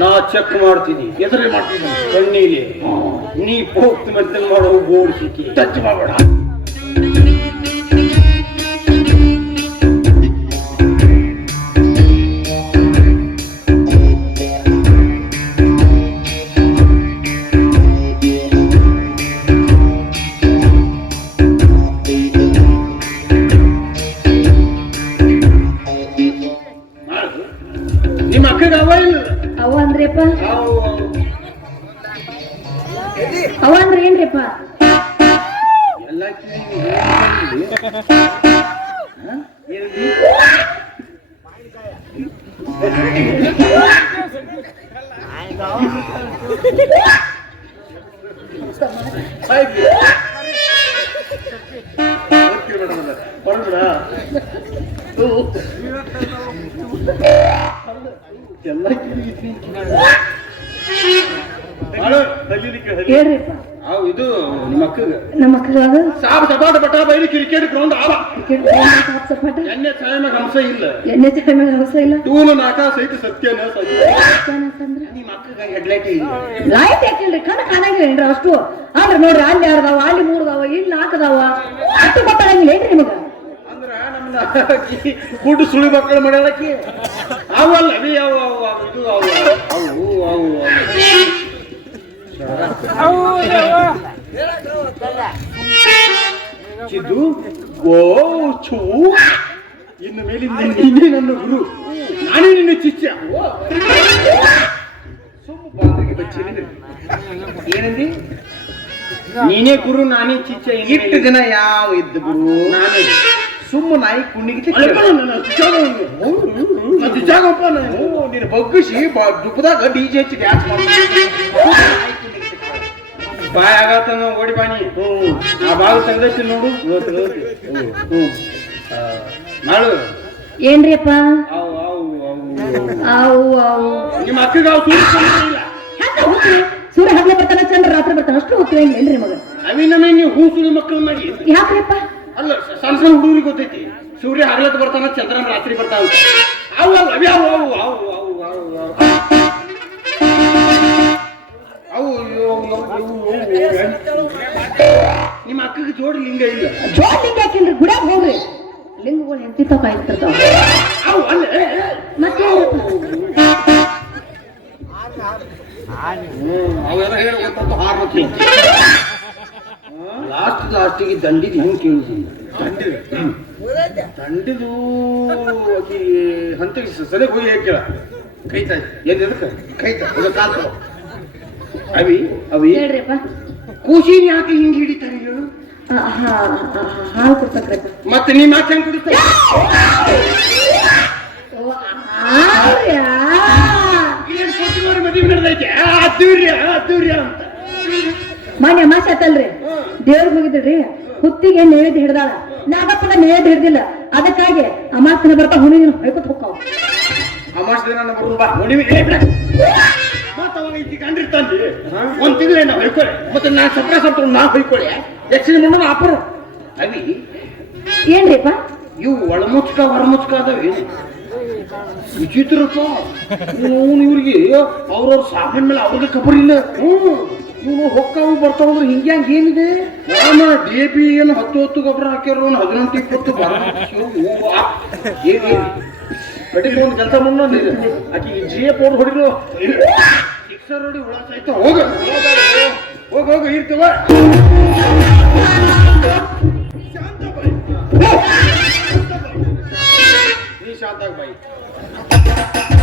ನಾ ಚೆಕ್ ಮಾಡ್ತೀನಿ. ಎದುರೇ ಮಾಡ್ತೀನಿ. ಕಣ್ಣಿಗೆ ನೀ ಪೋಕ್ತಿ ಮತ್ತೆ ಮಾಡೋ ಬೋರ್ಡ್ ಸಿಕ್ಕಿ. ಟಚ್ ಮಾಡಬೇಡ. ನಿಮ್ಮ ಅಕ್ಕಗೆ ಅವ ಇಲ್ಲ? ಅವ ಅಂದ್ರಿಪ್ಪ ಅವು ಅವ ಅಂದ್ರೆ ಏನ್ರಿಪ್ಪ ಎಲ್ಲ ಎಲ್ಲ ಇದು ನಿಮ್ಮ ಸಾಬ್ ಸಪಾಟ ಬಟ್ಟ ಬೈಲಿ ಕ್ರಿಕೆಟ್ ಗ್ರೌಂಡ್ ಆವ. ಸಾಪ್ ಸಪಾಟ? ಎಣ್ಣೆ ಛಾಯನ ಹಂಸ ಇಲ್ಲ. ಎಣ್ಣೆ ಚಹೆ ಹಂಸ ಇಲ್ಲ? ತೂಲು ನಾಕ ಸಹಿತ ಸತ್ಯನ ನಿಮ್ಮ ಅಕ್ಕಗೆ ಹೆಡ್ಲೈಟ್ ಇಲ್ಲ. ಲೈಟ್ ಹಾಕಿಲ್ರಿ ಕಣ್ಣ ಕಾಣಂಗಿಲ್ಲ ಏನ್ರ ಅಷ್ಟು? ಅಂದ್ರ ನೋಡ್ರಿ ಅಲ್ಲಿ ಯಾರ್ದಾವ ಅಲ್ಲಿ ಮೂರ್ದಾವ ಇಲ್ಲಿ ನಾಲ್ಕದಾವ? ಅಷ್ಟು ಗೊತ್ತಾಗಂಗಿಲ್ಲ ಏನ್ರಿ ನಿಮಗ? ಅಂದ್ರ ನಮ್ಮನ್ನ ಕುಡ್ ಸುಳಿ ಮಕ್ಕಳು ಮಾಡ್ಯಾಳಕಿ ಅವಲ್ಲ ಅವಿ ಅವು ಅವು ಅವು ಇದು ಅವು. ಅವು ಅವು ಅವು. ಸಿದ್ದು ಓ ಚೂ ಇನ್ನು ಮೇಲೆ ನೀನೇ ನನ್ನ ಗುರು. ನಾನೇ ನಿನ್ನ ಚಿಚ್ಚ ಸುಮ್ಮ ಏನಂದಿ? ನೀನೇ ಗುರು ನಾನೇ ಚಿಚ್ಚ ಇಟ್ಟು ದಿನ ಯಾವ ಇದ್ದ ಗುರು? ನಾನೇ. ಸುಮ್ಮ ನಾಯಿ ಕುಣ್ಣಿಗೆ ನೀನು ಬಗ್ಗಿಸಿ ದುಪ್ಪದಾಗ ಡಿ ಜೆ ಹಚ್ಚಿ ಡ್ಯಾನ್ಸ್ ಬಾಯ್ ಆಗತ್ತ ಓಡಿ ಬಾನಿ ಆ ಬಾವು ಸಂದೇಶ ನೋಡು. ಮಾಡು. ಏನ್ರಿಪ್ಪ ಅವು ಅವು ಅವು ಅವು ಅವು ನಿಮ್ಮ ಅಕ್ಕಗ ಹೋಗ್ತೀವಿ ಸೂರ್ಯ ಹಗ್ಲ ಬರ್ತಾನ ಚಂದ್ರ ರಾತ್ರಿ ಬರ್ತಾನ ಅಷ್ಟು ಹೋಗ್ತೀವಿ ಏನ್ರಿ ಮಗ? ಅವಿನ ನೀವು ಹೂ ಸುಳಿ ಮಕ್ಕಳು ಮಾಡಿ ಯಾಕ್ರಿಪ್ಪ ಅಲ್ಲ ಸಣ್ಣ ಸಣ್ಣ ಹುಡುಗರಿಗೆ ಗೊತ್ತೈತಿ ಸೂರ್ಯ ಹಗಲತ್ ಬರ್ತಾನ ಚಂದ್ರನ ರಾತ್ರಿ ಬರ್ತಾನ. ಅವು ಅಲ್ಲ ಅವಿ ಅವು ಅವು ಅವು ಅವು ಅವು. ನಿಮ್ಮ ಅಕ್ಕಗೆ ಜೋಡಿ ಲಿಂಗ ಇಲ್ಲ ಜೋಡಿ ಲಿಂಗ ಹಾಕಿಲ್ರಿ ಗುಡ ಹೋಗ್ರಿ ಲಿಂಗಗಳು ತಪ್ಪ ಆಗಿರ್ತಾವ ಅವು ಅಲ್ಲ ಮತ್ತೆ ಅವೆಲ್ಲ ಹೇಳಿ ಹಾರ್ ಮತ್ತೆ ಲಾಸ್ಟ್ ಲಾಸ್ಟಿಗೆ ದಂಡಿದ್ ಹೆಂಗ್ ಕೇಳಿದ್ದೀನಿ ದಂಡಿದ? ದಂಡಿದು ಆಕಿ ಹಂತಕ್ಕೆ ಸದೆ ಹೋಗಿ ಹೇಳ ಕೈತಾ ಏನ್ ಎದಕ್ಕೆ ಕೈತಾ ಅದು. ಅವಿ ಅವಿ. ಹೇಳ್ರಿಪ್ಪ. ಕೂಸಿನ ಯಾಕೆ ಹಿಂಗೆ ಹಿಡಿತಾರೆ ಹೇಳು ಹಾಲು ಕೊಡ್ತಕ್ರಪ್ಪ ಮತ್ತೆ ನೀ ಮಾತು ಹೆಂಗ್ ಕುಡಿತಾರೆ ಏನ್ ಕೊಟ್ಟಿನವ್ರ ಮದುವೆ ನಡೆದೈತೆ? ಅದ್ದೂರ್ಯ ಅದ್ದೂರ್ಯ ಅಂತ. ಮಾನ್ಯ ಮಾಸಾತಲ್ರಿ ದೇವ್ರಿಗೆ ಹೋಗಿದ್ರಿ ಹುತ್ತಿಗೆ ನೈವೇದ್ಯ ಹಿಡ್ದಾಳ. ನಾಗಪ್ಪನ ನೈವೇದ್ಯ ಹಿಡ್ದಿಲ್ಲ. ಅದಕ್ಕಾಗಿ ಅಮಾಸ್ತಿನ ಬರ್ತಾ ಹುಣಿನ ಹೊಯ್ಕೊತ್ ಹೋಗ್ತಾವ. ಅಮಾಸ ದಿನ ಬರೋದು ಬಾ ನೋಡಿ ಮತ್ತೆ ಅವಾಗ ಒಂದ್ ತಿಂಗಳು ನಾವು ಹೊಯ್ಕೊಳ್ಳಿ ಮತ್ತೆ ನಾ ಸಪ್ರ ಸಪ್ರ ನಾ ಹೊಯ್ಕೊಳ್ಳಿ ಯಕ್ಷಿಣ ಮುಂಡ ಅಪರು. ಅವಿ ಏನ್ರಿಪ್ಪ? ಇವು ಒಳಮುಚ್ಕ ಹೊರಮುಚ್ಕ ಅದಾವೆ ವಿಚಿತ್ರಪ್ಪ ಇವನು ಇವ್ರಿಗೆ ಅವ್ರವ್ರ ಸಾಮಾನ್ ಮೇಲೆ ಅವ್ರಿಗೆ ಕಬರಿಲ್ಲ ಇಲ್ಲ. ಇವ್ನು ಹೊಕ್ಕಾವು ಹಿಂಗೆ ಹಂಗೆ ಏನಿದೆ? ನಾನು ಡಿ ಎ ಪಿ ಏನು ಹತ್ತು ಹತ್ತು ಗೊಬ್ಬರ ಹಾಕ್ಯಾರ ಒಂದು ಹದಿನೆಂಟು ಇಪ್ಪತ್ತು ಏನು ಕಡೆಗೆ ಒಂದು ಕೆಲಸ ಮಾಡೋಣ ಆಕಿ ಜಿ ಎ ಪೌಡ್ ಹೊಡಿರು ಸಿಕ್ಸರ್ ಹೊಡಿ ಹುಳ ಹೋಗ. ಹೋಗ ಹೋಗ, ಇರ್ತವ? ನೀ ಶಾಂತಾಗ ಬಾಯಿ.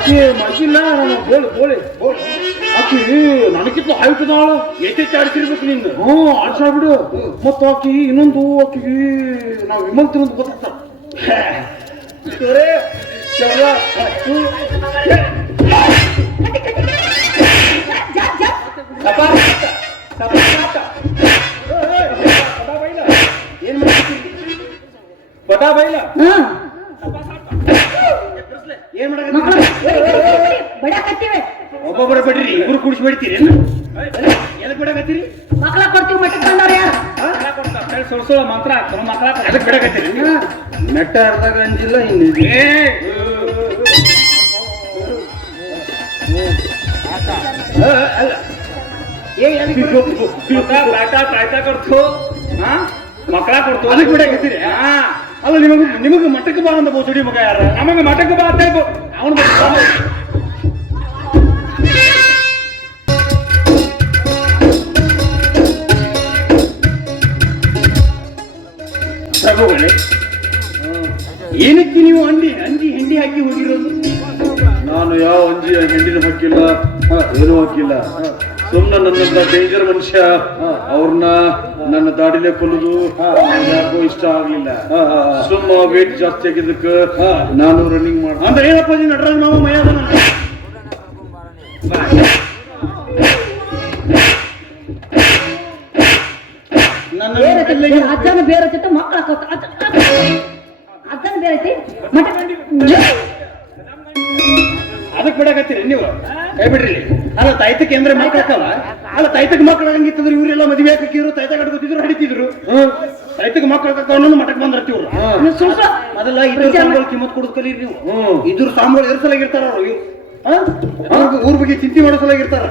ಆಕಿ ಮಗಿಲ್ಲ ನಾನು ಬೋಳಿ ಬೋಳಿ ಬೋಳಿ ಆಕಿ ನನಗಿಂತ ಹೈಟ್ ಅದಾಳ. ಎಷ್ಟೆಚ್ಚು ಆಡ್ತಿರ್ಬೇಕು ನಿನ್ನ. ಹ್ಞೂ ಆಡ್ಸಾಡ್ಬಿಡು. ಬಿಡು ಮತ್ತು ಆಕಿ ಇನ್ನೊಂದು ಆಕಿ ನಾವು ವಿಮಲ್ ತಿನ್ನೋದು ಗೊತ್ತಾಗ್ತ. ಏನ್ ಪಟ ಬೈಲ? ಹಾ. ಏನ್ ಒಬ್ಬೊಬ್ಬರ ಬಿಡ್ರಿ ಇಬ್ರು ಕುಡಿಸಿ ಬಿಡ್ತೀರಿ ಎದಕ್ ಬಿಡಕತ್ತೀರಿ ಮಕ್ಕಳ ಕೊಡ್ತೀವಿ ಯಾರು? ಮಂತ್ರ ಮಕ್ಕಳ ನೆಟ್ಟ ಅಂಜಿಲ್ಲ ಅಲ್ಲ. ಏ ಕೊಡ್ತು. ಕೊಡ್ತು. ಅದಕ್ಕೆ ಬಿಡಕತ್ತೀರಿ ಹಾ. ಅಲ್ಲ, ನಿಮಗೆ ನಿಮಗೆ ಮಠಕ್ಕೆ ಬಾ ಅಂತ ಬೋಸಡಿ ಮಗ ಯಾರ. ನಮಗ ಮಠಕ್ಕೆ ಬಾ ಅಂತ ಅವನು ಏನಕ್ಕೆ ನೀವು ಅಂಡಿ ಅಂಜಿ ಹೆಂಡಿ ಹಾಕಿ ಹೋಗಿರೋದು ನಾನು ಯಾವ ಅಂಜಿ ಹೆಂಡಿನ ಹಾಕಿಲ್ಲ ಏನೂ ಹಾಕಿಲ್ಲ. ಸುಮ್ಮನೆ ನನ್ನ ಡೇಂಜರ್ ಮನುಷ್ಯ ಅವ್ರನ್ನ ನನ್ನ ದಾಡಿಲೆ ಕೊಲ್ಲುದು ಯಾಕೋ ಇಷ್ಟ ಆಗ್ಲಿಲ್ಲ. ಸುಮ್ಮ ವೇಟ್ ಜಾಸ್ತಿ ಆಗಿದ್ದಕ್ಕ ನಾನು ರನ್ನಿಂಗ್ ಮಾಡ ಅಂದ್ರೆ ಏನಪ್ಪ ನೀನು ನಟರಾಜ್ ಮಾವ ಮೈಯಾದ ನನ್ನ ಬೇರೆ ಐತಿ ಅಜ್ಜನ ಬೇರೆ ಐತಿ ಮಕ್ಕಳ ಅಜ್ಜನ ಬೇರೆ ಅದಕ್ಕೆ ಬಿಡಾಕತ್ತೀರಿ ನೀವು? ಕೈ ಬಿಡ್ರಿ. ಅಲ್ಲ ತೈತಕ್ಕೆ ಅಂದ್ರೆ ಮಕ್ಕಳಕ್ಕಲ್ಲ ಅಲ್ಲ ತೈತಕ್ಕೆ ಮಕ್ಕಳು ಆಗಂಗಿತ್ತಂದ್ರೆ ಇವರೆಲ್ಲ ಮದುವೆ ಹಾಕಿದ್ರು ತೈತ ಕಟ್ಕೋತಿದ್ರು ಹಡಿತಿದ್ರು. ತೈತಕ್ಕೆ ಮಕ್ಕಳು ಅನ್ನೋದು ಮಠಕ್ಕೆ ಬಂದ್ರತಿ ಇವ್ರು. ಅದೆಲ್ಲ ಇದ್ರ ಸಾಂಬಾಳು ಕಿಮ್ಮತ್ ಕೊಡದ್ ಕಲೀರಿ ನೀವು. ಇದ್ರ ಸಾಂಬಾಳು ಎರಸಲಾಗಿರ್ತಾರ ಅವ್ರು ಇವ್ರು. ಊರ್ ಬಗ್ಗೆ ಚಿಂತೆ ಮಾಡೋ ಸಲಾಗಿರ್ತಾರ.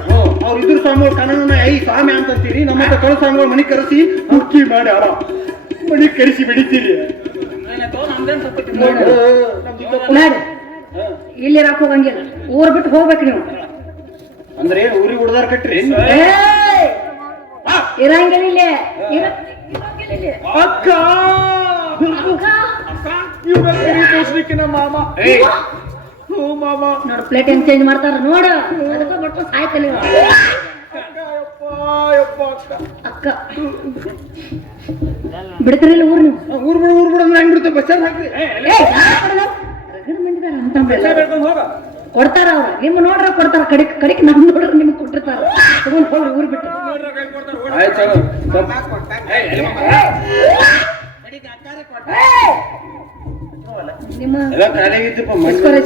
ಅವ್ರು ಇದ್ರ ಸಾಂಬಾಳು ಕನ್ನಡನ ಐ ಸಾಮೆ ಅಂತಂತೀರಿ ನಮ್ಮ ಹತ್ರ ಕಳು ಸಾಂಬಾಳು ಮನಿ ಕರೆಸಿ ಹುಕ್ಕಿ ಮಾಡಿ ಆರ ಮನಿ ಕರೆಸಿ ಬೆಳಿತೀರಿ. ನೋಡಿ ಇಲ್ಲಿ ರಾಕ್ ಹೋಗಂಗಿಲ್ಲ? ಊರ್ ಬಿಟ್ಟು ಹೋಗ್ಬೇಕು ನೀವು. ಅಂದ್ರೆ ಊರಿಗೆ ಹುಡ್ದಾರ ಕಟ್ರಿ! ಇರಂಗಿಲ್ಲ ಇಲ್ಲಿ. ಅಕ್ಕ! ಅಕ್ಕ, ತೋರ್ಸ್ಲಿಕ್ಕೆ ನಮ್ಮ ಮಾಮ. ಏಯ್! ಹ್ಞೂ ಮಾಮ. ನೋಡು ಪ್ಲೇಟ್ ಹೆಂಗ್ ಚೇಂಜ್ ಮಾಡ್ತಾರ ನೋಡ. ಅದಕ್ಕ ಬಟ್ಕೊಂಡು ಸಾಯ್ತಲ್ಲ ಇವ. ಯಪ್ಪ ಯಪ್ಪ ಅಕ್ಕ. ಬಿಡ್ತಿರಲಿಲ್ಲ ಬಿಡ್ತಿರಿಲ್ಲ ಊರ್ ನೀವು? ಊರ್ ಬಿಡು ಊರ್ ಬಿಡು ಅಂದ್ರೆ ಹೆಂಗ್ ಬಿಡ್ತೇವೆ ಬಸ್ ಹಾಕ್ರಿ. ಕೊಡ್ತಾರ ಅವ್ರ. ನಿಮ್ಮ ನೋಡ್ರ ಕೊಡ್ತಾರ ಕಡಿಕ್ ಕಡಿಕ್ ನಮ್ ನೋಡ್ರ ನಿಮ್ಗೆ ಕೊಟ್ಟಿರ್ತಾರ. ತಗೊಂಡ್ ಹೋಗಿ ಊರ್ ಬಿಟ್ಟು. ನಿಮ್ಮ ಇಸ್ಕೋರಿ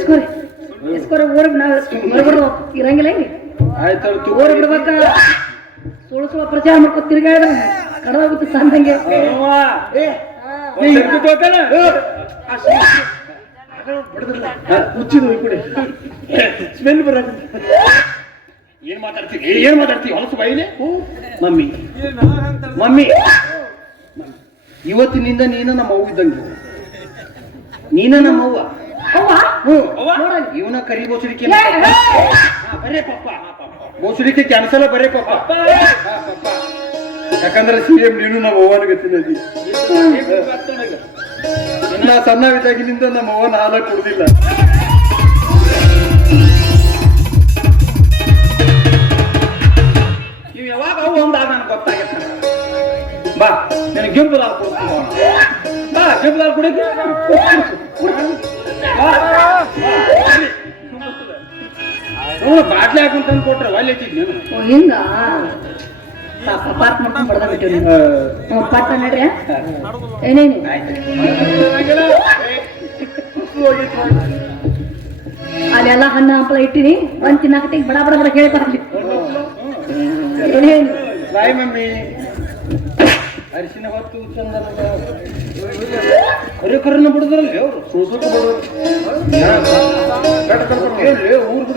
ಇಸ್ಕೋರಿ. ಊರಿಗೆ ನಾವ್ ಇರಂಗಿಲ್ಲ ಆಯ್ತು ಊರ್ ಬಿಡ್ಬೇಕ. ಸುಳ್ಳು ಸುಳ್ಳು ಪ್ರಚಾರ ಮಾಡ್ಕೊತ ತಿರ್ಗಾಡ ಕಡವಾಗುತ್ತೆ ಸಂದಂಗೆ ಮುಚ್ಚಿದು ಈ ಕಡೆ ಸ್ಮೆಲ್ ಬರಕ ಏನ್ ಮಾತಾಡ್ತೀವಿ ಏನ್ ಮಾತಾಡ್ತೀವಿ ಹೊಲಸು ಬೈಲೆ ಮಮ್ಮಿ ಮಮ್ಮಿ ಇವತ್ತಿನಿಂದ ನೀನ ನಮ್ಮ ಅವ್ವ ಇದ್ದಂಗೆ ನೀನ ನಮ್ಮ ಅವ್ವ ಇವನ ಕರಿ ಬೋಸಡಿಕೆ ಬರೇ ಪಪ್ಪ ಬೋಸಡಿಕೆ ಕ್ಯಾನ್ಸಲ್ ಬರೇ ಪಪ್ಪ. ಯಾಕಂದ್ರೆ ಸಿ ಎಂ ನೀನು ನಮ್ಮ ಅವ್ವನ ಗತಿನದಿ ನಾ ಸಣ್ಣವಿದ್ದಾಗಿನಿಂದ ನಮ್ಮ ಅವ್ವನ ಹಾಲ ಕುಡ್ದಿಲ್ಲ. ನೀವು ಯಾವಾಗ ಅವು ಒಂದಾಗ ನನಗೆ ಗೊತ್ತಾಗತ್ತೆ. ಬಾ ನಿನಗೆ ಗಿಂಬಲ್ ಲಾಲ್ ಕೊಡ್ತೀನಿ ಬಾ. ಬಾ ಲಾಲ್ ಕುಡಿಯಕ್ಕೆ ಬಾಟ್ಲಿ ಹಾಕೊಂಡ್ ತಂದು ಕೊಟ್ರೆ ಒಳ್ಳೆ ನೀನು ಪಾರ್ಕ್ ನಡ್ರಿ ಏನೇನು ಅಲ್ಲೆಲ್ಲ ಹಣ್ಣ ಹಂಪಲ ಇಟ್ಟಿನಿ ಒಂದ್ ತಿನ್ನಾಕತ್ತಿ ಬಡ ಬಡ ಬಡ ಹೇಳ್ತಾರೆ ಏನೇನು ಬಾಯ್ ಮಮ್ಮಿ ಅರಿಶಿನ ಹೊತ್ತು ಚಂದನದ ಕರೆ ಕರೆನ ಬಿಡುದ್ರಲ್ಲಿ ಅವ್ರು? ಸುಳ್ಸುಟ್ಟು ಊರು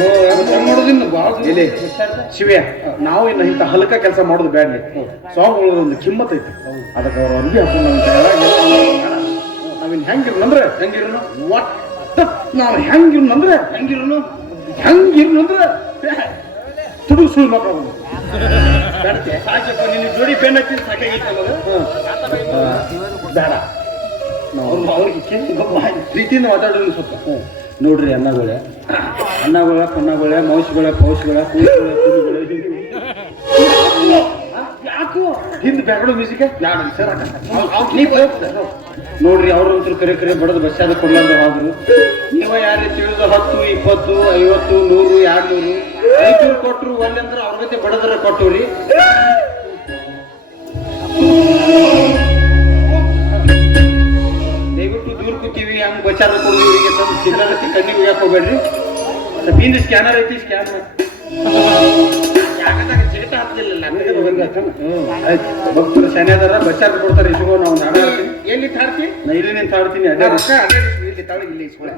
ಊರ್ ಮಾಡೋದಿಲ್ಲ ಭಾಳ ಎಲೆ ಶಿವ್ಯ ನಾವು ಇನ್ನು ಇಂಥ ಹಲಕ ಕೆಲಸ ಮಾಡೋದು ಬ್ಯಾಡ್ಲಿ ಸ್ವಾಮಿಗಳ ಒಂದು ಕಿಮ್ಮತ್ ಐತಿ. ಅದಕ್ಕೆ ಅವ್ರ ಅರ್ಬಿ ಹಾಕೊಂಡು ನಾವಿನ್ ಹೆಂಗಿರ್ನಂದ್ರೆ ಹೆಂಗಿರೋನು ಒಟ್ಟ ನಾವು ಹೆಂಗಿರ್ನಂದ್ರೆ ಹೆಂಗಿರೋನು? ಹೆಂಗಿರ್ನಂದ್ರೆ ತುಡು ಸುಳ್ಳು ಮಕ್ಕಳು ಸಾಕಪ್ಪ ನಿನ್ನ ಜೋಡಿ ಬೆನ್ನ ಹಚ್ಚಿ ಸಾಕಾಗಿತ್ತು ಬೇಡ. ಅವ್ರು ಅವ್ರಿಗೆ ಕೇಳಿ ಪ್ರೀತಿಯಿಂದ ಮಾತಾಡೋದು ಸ್ವಲ್ಪ. ನೋಡ್ರಿ ಅನ್ನಗಳೇ ಅನ್ನಗಳ ಪನ್ನಗಳ ಮೌಸ್ಗಳ ಪೌಸ್ಗಳ ಕೂಸುಗಳ ಯಾಕೋ? ಹಿಂದ್ ಬೆರಡು ಮ್ಯೂಸಿಕ್ ನೋಡ್ರಿ ಅವ್ರಂತರು ಕರೆ ಕರೆ ಬಡದು ಬಸ್ಸಾದ ಕೊಡ್ಲಾರ್ದು ಹೋದ್ರು ನೀವ ಯಾರೇ ತಿಳಿದು ಹತ್ತು, ಇಪ್ಪತ್ತು, ಐವತ್ತು, ನೂರು ಎರಡು ನೂರು ಐದು ಕೊಟ್ಟರು ಒಲ್ಲೆ ಅಂದ್ರೆ ಅವ್ರ ಜೊತೆ ಬಡದರ ಕೊಟ್ಟವ್ರಿ ದಯವಿಟ್ಟು ದೂರ ಕೂತೀವಿ, ಹಂಗ್ ಬಚಾರ ಕೊಡ್ಲಿ ಇವರಿಗೆ ತಂದು ಚಿಲ್ಲರ ಕಣ್ಣಿಗೆ ಹೋಗ್ಬೇಡ್ರಿ? ಸ್ಕ್ಯಾನರ್ ಐತಿ ಸ್ಕ್ಯಾನ್ ಚೇಟ ಹತ್ತಲಿಲ್ಲ ಆಯ್ತು ಭಕ್ತರು ಶನಿ ಅದಾರ ಬಚಾರ ಕೊಡ್ತಾರೆ ಇಸ್ಕೋ ನಾವು ಎಲ್ಲಿ ತಾಡ್ತಿ? ನಾ ಇಲ್ಲಿ ನಿಂತ ತಾಡ್ತೀನಿ ಅದೇ ಇಲ್ಲಿ ತಾಳಿ ಇಲ್ಲಿ ಇಸ್ಕೊಳ್ಳಿ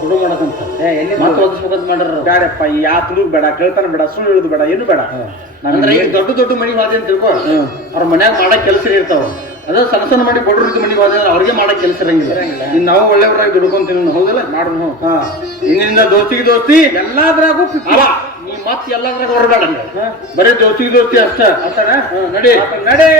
ಸುಡು ಮಾಡಕಂತ ಮತ್ತೆ ಓದಿಸ್ಬೇಕಂತ ಯಾ ತುಡುಗ್ ಬೇಡ ಕೇಳ್ತಾನ ಬೇಡ ಸುಳ್ಳು ಹೇಳುದು ಬೇಡ ಏನು ಬೇಡ. ಅಂದ್ರೆ ಈಗ ದೊಡ್ಡ ದೊಡ್ಡ ಮನಿಗೆ ಹೋದೆ ಅಂತ ತಿಳ್ಕೊ. ಅವ್ರ ಮನ್ಯಾಗ ಮಾಡಕ್ ಕೆಲಸ ಇರ್ತಾವ. ಅದ ಸಣ್ಣ ಸಣ್ಣ ಮಾಡಿ ಬಡ್ರ ಮನಿಗೆ ಹೋದ್ರೆ ಅವ್ರಿಗೆ ಮಾಡಕ್ ಕೆಲಸ ಇರಂಗಿಲ್ಲ. ಇನ್ ನಾವು ಒಳ್ಳೆಯವ್ರಾಗಿ ದುಡ್ಕೊಂತೀನಿ ಹೌದಲ್ಲ? ಮಾಡೋಣ ಹಾ. ಇನ್ನಿಂದ ದೋಸ್ತಿಗೆ ದೋಸ್ತಿ ಎಲ್ಲಾದ್ರಾಗೂ ಅಲ್ಲ ನೀ ಮತ್ತೆ ಎಲ್ಲಾದ್ರಾಗ ಹೊರಬೇಡ ಬರೀ ದೋಸ್ತಿಗೆ ದೋಸ್ತಿ ಅಷ್ಟ. ಅಷ್ಟೇ ನಡಿ. ನಡೆ.